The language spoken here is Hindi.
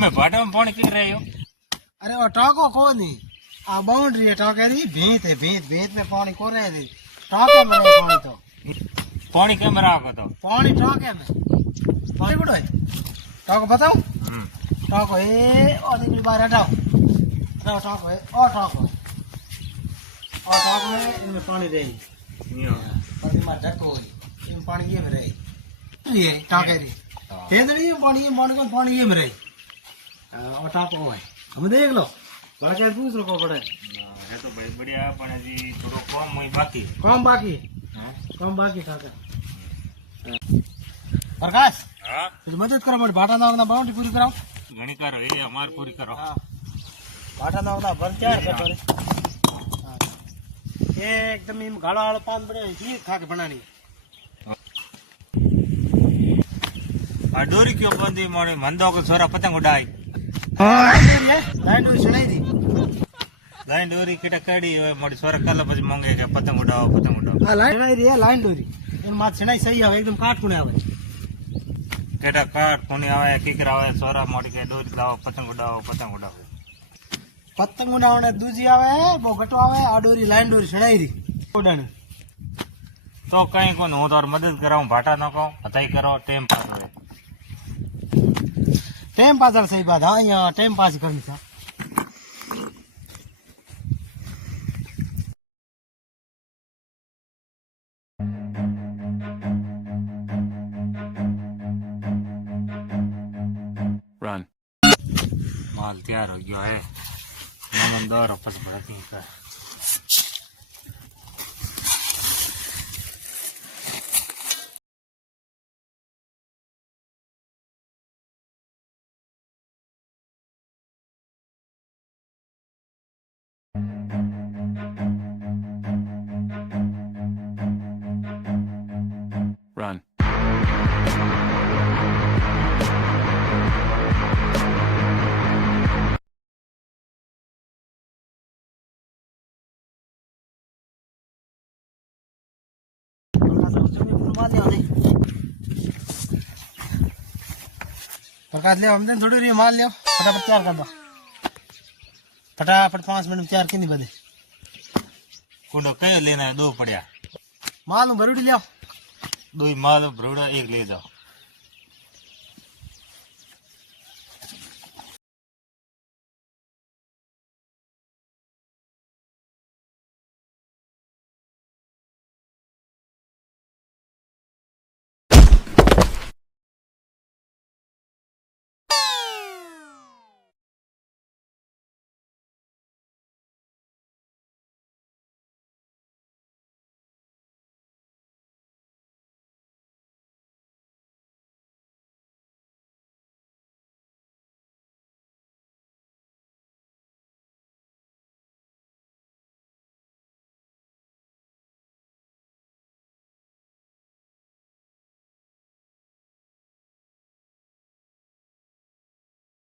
मैं भाटा में पानी किक रहे हो। अरे वो टाको को नहीं आ बाउंड्री है टाके दी भीत है भीत में पानी को रहे थे टाके में नहीं पानी तो पानी केम राखो तो पानी टाके में पानी बड़ो है टाको बताओ टाको ए और निकली बाहर हटाओ हटाओ टाको है और टाको है इनमें पानी रही और दिमाग ढको है इनमें पानी ये में रही ये टाके दी ये तो नहीं पानी ये में रही और टाको है हम देख लो बड़ा क्या पूछ लो को बड़ा है तो भाई बढ़िया पण जी थोड़ो कम होई बाकी कम बाकी था प्रकाश हां कुछ मदद करो मोटे भाटा ना बाउंड्री पूरी कराओ घणी करो ये हमार पूरी करो। हां भाटा ना भर तैयार कर दो ये एकदम इन गाड़ा वाला पान बड़े ये खा के बनानी आ डोरी क्यों बंदी मोने मंदो को छोरा पतंग उड़ाई लाइन डोरी सुनाई दी लाइन डोरी केटा कड़ी होय मोड़ी छोरा कल પછી માંગે કે પતંગ ઉડાવો हां लाइन सुनाई दी है लाइन डोरी इन मात सुनाई सही है एकदम काट कोने आवे केटा काट कोनी आवे की करावे छोरा मोड़ी के डोरी लाओ पतंग उड़ाવો पतंग उड़ावने दूजी आवे वो घटो आवे आ डोरी लाइन डोरी सुनाई दी उड़ानी तो कहीं कोन हूं तो मदद कराऊं भाटा न को हताई करो टेम पास होए टाइम पास सही बात हां यहां टाइम पास करनी था रन माल तैयार हो गया है मामन दौर पस भड़ती का run प्रकाश ले हमने थोड़ी री माल लियो फटाफट तैयार कर दो फटाफट 5 मिनट में तैयार कितनी बजे कुंडो कयो लेना है दो पड़िया माल भरूडी लियो दो ही माल भरूड़ा एक ले जाओ